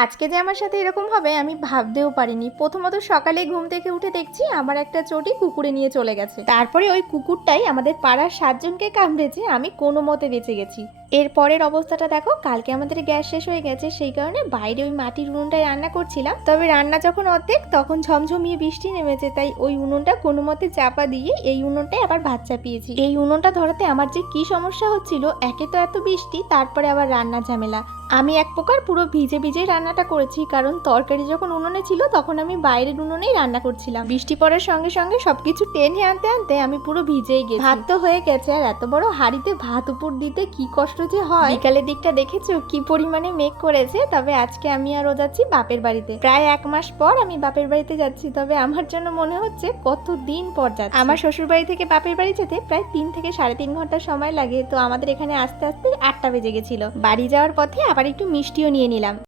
আজকে যে আমার সাথে এরকম হবে আমি ভাবতেও পারিনি। প্রথমত সকালে ঘুম থেকে উঠে দেখছি আমার একটা চটি কুকুরে নিয়ে চলে গেছে। তারপরে ওই কুকুরটাই আমাদের পাড়ার 7 জনকে কামড়েছে, আমি কোনো মতে বেঁচে গেছি। এর পরের অবস্থাটা দেখো, কালকে আমাদের গ্যাস শেষ হয়ে গেছে, সেই কারণে বাইরে ওই মাটির উনুনটায় রান্না করছিলাম। তবে রান্না যখন অর্ধেক তখন ঝমঝমিয়ে বৃষ্টি নেমেছে, তাই ওই উনুনটা কোনো মতে চাপা দিয়ে এই উনুনটায় আবার ভাত চাপিয়েছি। এই উনুনটা ধরাতে আমার যে কি সমস্যা হচ্ছিল, একে তো এত বৃষ্টি, তারপরে আবার রান্না ঝামেলা। আমি এক প্রকার পুরো ভিজে ভিজেই রান্নাটা করেছি, কারণ তরকারি যখন উনুনে ছিল তখন আমি বাইরের উনুনেই রান্না করছিলাম। বৃষ্টি পড়ার সঙ্গে সঙ্গে সবকিছু টেনে আনতে আনতে আমি পুরো ভিজেই গেছি। ভাত তো হয়ে গেছে, আর এত বড় হাঁড়িতে ভাত উপর দিতে কি কষ্ট যে হয়। বিকালের দিকটা দেখেছো কি পরিমাণে মেঘ করেছে। তবে আজকে আমি আরও যাচ্ছি বাপের বাড়িতে। প্রায় 1 মাস পর আমি বাপের বাড়িতে যাচ্ছি, তবে আমার জন্য মনে হচ্ছে কতদিন পর যাচ্ছি। আমার শ্বশুর বাড়ি থেকে বাপের বাড়ি যেতে প্রায় 3 থেকে 3.5 ঘন্টা সময় লাগে, তো আমাদের এখানে আস্তে আস্তে 8টা বেজে গেছিল। বাড়ি যাওয়ার পথে আবার একটু মিষ্টিও নিয়ে নিলাম।